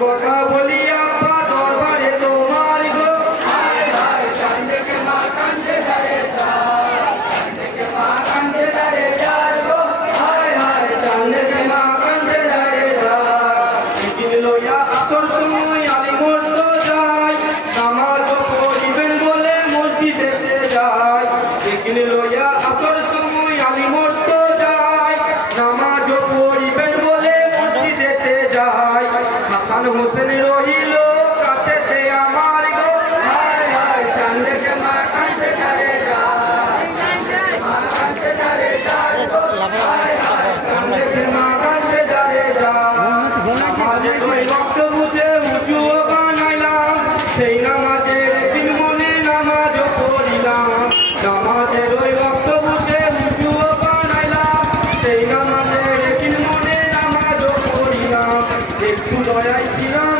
কথা বলি আব্বা দরবারে তোমার গো হায় হায় চাঁদকে মা কান্দে দাঁড়ে যায় চাঁদকে মা কান্দে দাঁড়ে যায় গো হায় হায় চাঁদকে মা কান্দে দাঁড়ে যায় দিন লইয়া আসর সময় আলী মরতো যায় নামাজ পড়িবেন বলে মসজিদেতে যায় দিন লইয়া আসর সময় আলী মরতো যায় নামাজ পড়িবেন বলে মসজিদেতে যায় হাসান হোসেন রহিল কাছেতে আমার গো হায় হায় চাঁদকে মা কান্দে দাঁড়ে যায় চাঁদকে মা কান্দে দাঁড়ে যায় গো হায় হায় চাঁদকে মা কান্দে দাঁড়ে যায় নামাজের ওই রক্ত বুঝে উঁচুও বানাইলাম সেই নামাজের দিন মনে নামাজ পড়িলাম নামাজের ওই রক্ত বুঝে উঁচুও বানাইলাম সেই নামাজের দিন মনে নামাজ পড়িলাম একটু দয়াই ছিলাম